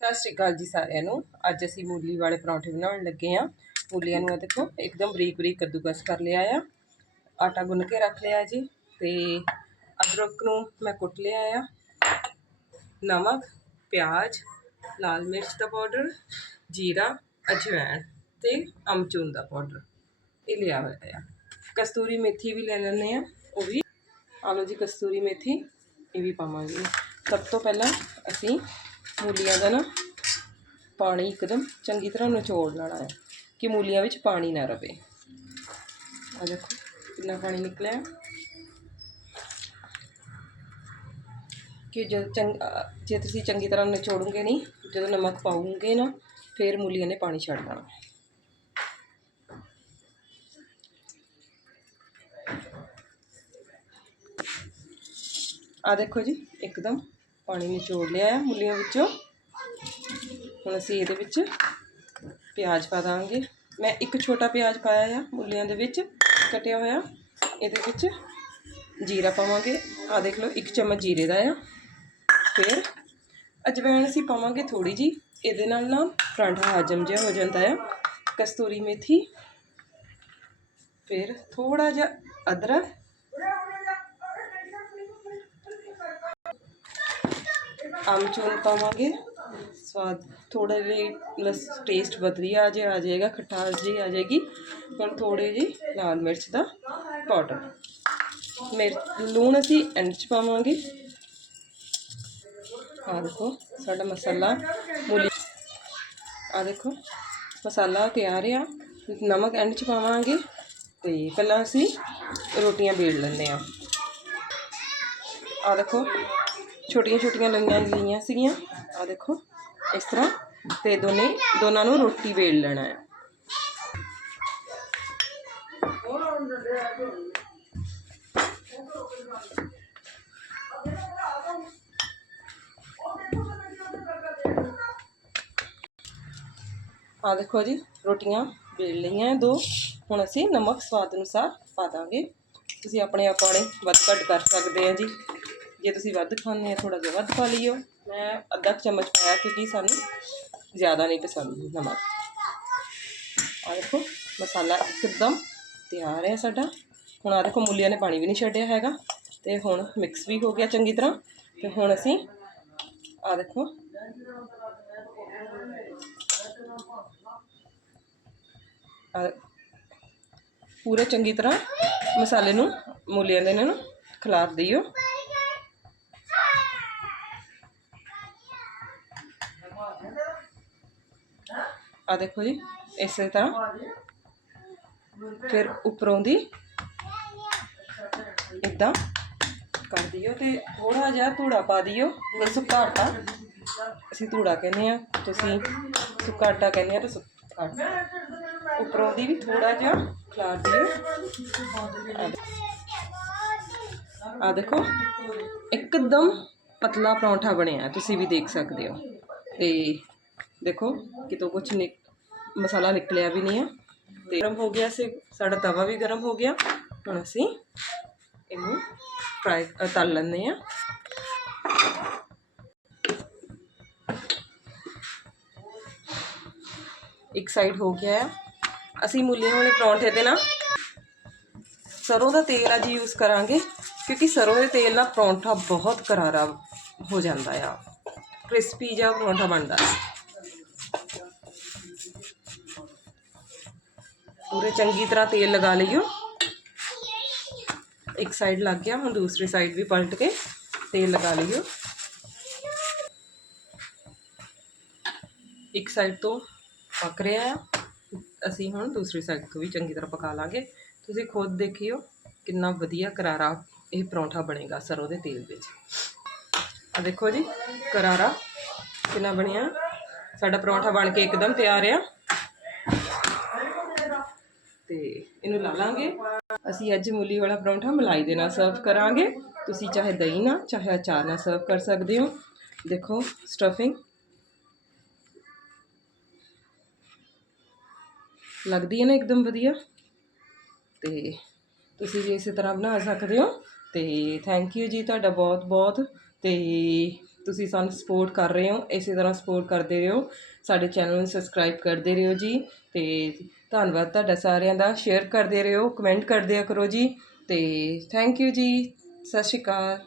ਸਤਿ ਸ਼੍ਰੀ ਅਕਾਲ ਜੀ ਸਾਰਿਆਂ ਨੂੰ। ਅੱਜ ਅਸੀਂ ਮੂਲੀ ਵਾਲੇ ਪਰੌਂਠੇ ਬਣਾਉਣ ਲੱਗੇ ਆ ਮੂਲੀਆਂ ਨੂੰ ਆ ਦੇਖੋ, ਇੱਕਦਮ ਬਰੀਕ ਬਰੀਕ ਕੱਦੂਕਸ ਕਰ ਲਿਆ ਆ। ਆਟਾ ਗੁੰਨ ਕੇ ਰੱਖ ਲਿਆ ਜੀ ਤੇ ਅਦਰਕ ਨੂੰ ਮੈਂ ਕੁੱਟ ਲਿਆ ਆ। ਨਮਕ, ਪਿਆਜ਼, ਲਾਲ ਮਿਰਚ ਦਾ ਪਾਊਡਰ, ਜੀਰਾ ਅਜਵਾਇਣ ਤੇ ਅਮਚੂਨ ਦਾ ਪਾਊਡਰ। ਇਹ ਲਿਆ ਹੋਇਆ ਆ। ਕਸਤੂਰੀ ਮੇਥੀ ਵੀ ਲੈ ਲੈਂਦੇ ਆ ਉਹ ਵੀ। ਆ ਲਓ ਜੀ ਕਸਤੂਰੀ ਮੇਥੀ, ਇਹ ਵੀ ਪਾਵਾਂਗੇ। ਸਭ ਤੋਂ ਪਹਿਲਾਂ ਅਸੀਂ ਮੂਲੀਆਂ ਦਾ ਨਾ ਪਾਣੀ ਇੱਕਦਮ ਚੰਗੀ ਤਰ੍ਹਾਂ ਨਿਚੋੜ ਲੈਣਾ ਹੈ ਕਿ ਮੂਲੀਆਂ ਵਿੱਚ ਪਾਣੀ ਨਾ ਰਵੇ। ਆ ਦੇਖੋ ਕਿੰਨਾ ਪਾਣੀ ਨਿਕਲਿਆ। ਕਿ ਜਦ ਚੰਗ, ਜੇ ਤੁਸੀਂ ਚੰਗੀ ਤਰ੍ਹਾਂ ਨਿਚੋੜੋਗੇ ਨਹੀਂ, ਜਦੋਂ ਨਮਕ ਪਾਉਂਗੇ ਨਾ, ਫਿਰ ਮੂਲੀਆਂ ਨੇ ਪਾਣੀ ਛੱਡ ਦੇਣਾ। ਆ ਦੇਖੋ ਜੀ, ਇੱਕਦਮ ਪਾਣੀ ਨਿਚੋੜ ਲਿਆ ਹੈ ਮੂਲੀਆਂ ਵਿੱਚੋਂ। ਹੁਣ ਅਸੀਂ ਇਹਦੇ ਵਿੱਚ ਪਿਆਜ਼ ਪਾ ਦਾਂਗੇ। ਮੈਂ ਇੱਕ ਛੋਟਾ ਪਿਆਜ਼ ਪਾਇਆ ਆ ਮੂਲੀਆਂ ਦੇ ਵਿੱਚ, ਕਟਿਆ ਹੋਇਆ। ਇਹਦੇ ਵਿੱਚ ਜੀਰਾ ਪਾਵਾਂਗੇ। ਆ ਦੇਖ ਲਓ, ਇੱਕ ਚਮਚ ਜੀਰੇ ਦਾ ਆ। ਫਿਰ ਅਜਵਾਇਣ ਅਸੀਂ ਪਾਵਾਂਗੇ ਥੋੜੀ ਜੀ ਇਹਦੇ ਨਾਲ ਨਾ ਪਰਾਂਠਾ ਹਜਮ ਜਿਹਾ ਹੋ ਜਾਂਦਾ ਆ। ਕਸਤੂਰੀ ਮੇਥੀ। ਫਿਰ ਥੋੜਾ ਜਿਹਾ ਅਦਰਕ ਆਮਚੂਰ ਪਾਵਾਂਗੇ। ਸਵਾਦ ਥੋੜਾ ਜਿਹਾ ਲਸ ਟੇਸਟ ਵਧੀਆ ਆ ਜੇ, ਆ ਜਾਏਗਾ, ਖਟਾਸ ਜੀ ਆ ਜਾਏਗੀ। ਹੁਣ ਥੋੜੇ ਜੀ ਲਾਲ ਮਿਰਚ ਦਾ ਪਾਊਡਰ ਮਿਰਚ ਲੂਣ ਅਸੀਂ ਐਂਡ ਚ ਪਾਵਾਂਗੇ। ਆ ਦੇਖੋ, ਸਾਡਾ ਮਸਾਲਾ ਮੂਲੀ ਆ ਦੇਖੋ, ਮਸਾਲਾ ਤਿਆਰ ਆ। ਨਮਕ ਐਂਡ ਚ ਪਾਵਾਂਗੇ ਤੇ ਪਹਿਲਾਂ ਅਸੀਂ ਰੋਟੀਆਂ ਬੇੜ ਲੈਂਦੇ ਆ। ਆ ਦੇਖੋ ਛੋਟੀਆਂ ਛੋਟੀਆਂ ਲਈਆਂ ਗਈਆਂ ਸੀਗੀਆਂ। ਆ ਦੇਖੋ, ਇਸ ਤਰ੍ਹਾਂ। ਤੇ ਦੋਨੇ, ਦੋਨਾਂ ਨੂੰ ਰੋਟੀ ਵੇਲ ਲੈਣਾ ਹੈ ਆ ਦੇਖੋ ਜੀ, ਰੋਟੀਆਂ ਵੇਲ ਲਈਆਂ ਦੋ। ਹੁਣ ਅਸੀਂ ਨਮਕ ਸਵਾਦ ਅਨੁਸਾਰ ਪਾ ਦਾਂਗੇ। ਤੁਸੀਂ ਆਪਣੇ ਆਪ ਅਕੋਰਡਿੰਗ ਵੱਧ ਘੱਟ ਕਰ ਸਕਦੇ ਆ ਜੀ। ਜੇ ਤੁਸੀਂ ਵੱਧ ਖਾਂਦੇ ਆ ਥੋੜਾ ਜਿਹਾ ਵੱਧ ਪਾ ਲਿਓ। ਮੈਂ ਅੱਧਾ ਚਮਚ ਪਾਇਆ ਕਿਉਂਕਿ ਸਾਨੂੰ ਜ਼ਿਆਦਾ ਨਹੀਂ ਪਸੰਦ ਨਮਕ। ਆ ਦੇਖੋ, ਮਸਾਲਾ ਇੱਕਦਮ ਤਿਆਰ ਹੈ ਸਾਡਾ। ਹੁਣ ਆ ਦੇਖੋ, ਮੂਲੀਆਂ ਨੇ ਪਾਣੀ ਵੀ ਨਹੀਂ ਛੱਡਿਆ ਹੈਗਾ। ਤੇ ਹੁਣ ਮਿਕਸ ਵੀ ਹੋ ਗਿਆ ਚੰਗੀ ਤਰ੍ਹਾਂ। ਤੇ ਹੁਣ ਅਸੀਂ ਆ ਦੇਖੋ ਆ ਪੂਰੇ ਚੰਗੀ ਤਰ੍ਹਾਂ ਮਸਾਲੇ ਨੂੰ, ਮੂਲੀਆਂ ਦੇ ਨਾਲ ਖਿਲਾਰ ਦਿਓ। ਆ ਦੇਖੋ ਜੀ, ਇਸੇ ਤਰ੍ਹਾਂ। ਫਿਰ ਉੱਪਰੋਂ ਦੀ ਇਦਾਂ ਕਰ ਦਿਓ ਤੇ ਥੋੜਾ ਜਿਹਾ ਧੂੜਾ ਪਾ ਦਿਓ ਇਹ ਸੁੱਕਾ ਆਟਾ ਅਸੀਂ ਧੂੜਾ ਕਹਿੰਦੇ ਆ ਤੁਸੀਂ ਸੁੱਕਾ ਆਟਾ ਕਹਿੰਦੇ ਆ ਤਾਂ ਸੁੱਕਾ ਆਟਾ ਉੱਪਰੋਂ ਦੀ ਵੀ ਥੋੜਾ ਜਿਹਾ ਖਿਲਾਰ ਦਿਓ। ਆ ਦੇਖੋ, ਇੱਕਦਮ ਪਤਲਾ ਪਰੌਂਠਾ ਬਣਿਆ, ਤੁਸੀਂ ਵੀ ਦੇਖ ਸਕਦੇ ਹੋ। ਤੇ ਦੇਖੋ, ਕਿਤੋਂ ਕੁਝ ਨਿਕ, ਮਸਾਲਾ ਨਿਕਲਿਆ ਵੀ ਨਹੀਂ ਆ। ਤੇ ਗਰਮ ਹੋ ਗਿਆ ਸੀ, ਸਾਡਾ ਤਵਾ ਵੀ ਗਰਮ ਹੋ ਗਿਆ। ਹੁਣ ਅਸੀਂ ਇਹਨੂੰ ਫਰਾਈ ਤਲ ਲੈਂਦੇ ਆ ਇੱਕ ਸਾਈਡ ਹੋ ਗਿਆ ਆ। ਅਸੀਂ ਮੂਲੀਆਂ ਵਾਲੇ ਪਰੌਂਠੇ ਤੇ ਨਾ ਸਰੋਂ ਦਾ ਤੇਲ ਅੱਜ ਯੂਜ਼ ਕਰਾਂਗੇ, ਕਿਉਂਕਿ ਸਰੋਂ ਦੇ ਤੇਲ ਨਾਲ ਪਰੌਂਠਾ ਬਹੁਤ ਕਰਾਰਾ ਹੋ ਜਾਂਦਾ ਆ। ਕ੍ਰਿਸਪੀ ਜਿਹਾ ਪਰੌਂਠਾ ਬਣਦਾ। ਹੈ ਪੂਰੇ ਚੰਗੀ ਤਰ੍ਹਾਂ ਤੇਲ ਲਗਾ ਲਈਓ। ਇੱਕ ਸਾਈਡ ਲੱਗ ਗਿਆ, ਹੁਣ ਦੂਸਰੀ ਸਾਈਡ ਵੀ ਪਲਟ ਕੇ ਤੇਲ ਲਗਾ ਲਈਓ। ਇੱਕ ਸਾਈਡ ਤੋਂ ਪੱਕ ਰਿਹਾ ਆ। ਅਸੀਂ ਹੁਣ ਦੂਸਰੀ ਸਾਈਡ ਤੋਂ ਵੀ ਚੰਗੀ ਤਰ੍ਹਾਂ ਪਕਾ ਲਾਂਗੇ। ਤੁਸੀਂ ਖੁਦ ਦੇਖਿਓ ਕਿੰਨਾ ਵਧੀਆ ਕਰਾਰਾ ਇਹ ਪਰੌਂਠਾ ਬਣੇਗਾ ਸਰੋਂ ਦੇ ਤੇਲ ਵਿੱਚ। ਆ ਦੇਖੋ ਜੀ, ਕਰਾਰਾ ਕਿੰਨਾ ਬਣਿਆ। ਸਾਡਾ ਪਰੌਂਠਾ ਬਣ ਕੇ ਇੱਕਦਮ ਤਿਆਰ ਆ। ਤੇ ਇਹਨੂੰ ਲਾ ਲਾਂਗੇ। ਅਸੀਂ ਅੱਜ ਮੂਲੀ ਵਾਲਾ ਪਰੌਂਠਾ ਮਲਾਈ ਦੇ ਨਾਲ ਸਰਵ ਕਰਾਂਗੇ। ਤੁਸੀਂ ਚਾਹੇ ਦਹੀਂ ਨਾਲ, ਚਾਹੇ ਅਚਾਰ ਨਾਲ ਸਰਵ ਕਰ ਸਕਦੇ ਹੋ। ਦੇਖੋ ਸਟਫਿੰਗ ਲੱਗਦੀ ਹੈ ਨਾ ਇੱਕਦਮ ਵਧੀਆ? ਤੇ ਤੁਸੀਂ ਵੀ ਇਸੇ ਤਰ੍ਹਾਂ ਬਣਾ ਸਕਦੇ ਹੋ। ਤੇ ਥੈਂਕ ਯੂ ਜੀ ਤੁਹਾਡਾ ਬਹੁਤ ਬਹੁਤ ਤੇ ਤੁਸੀਂ ਸਾਨੂੰ ਸਪੋਰਟ ਕਰ ਰਹੇ ਹੋ, ਇਸੇ ਤਰ੍ਹਾਂ ਸਪੋਰਟ ਕਰਦੇ ਰਹੋ, ਸਾਡੇ ਚੈਨਲ ਨੂੰ ਸਬਸਕ੍ਰਾਈਬ ਕਰਦੇ ਰਹੋ ਜੀ ਤੇ ਧੰਨਵਾਦ ਤੁਹਾਡਾ ਸਾਰਿਆਂ ਦਾ ਸ਼ੇਅਰ ਕਰਦੇ ਰਹੋ ਕਮੈਂਟ ਕਰਦੇ ਕਰੋ ਜੀ ਤੇ ਥੈਂਕ ਯੂ ਜੀ, ਸਤਿ ਸ਼੍ਰੀ ਅਕਾਲ।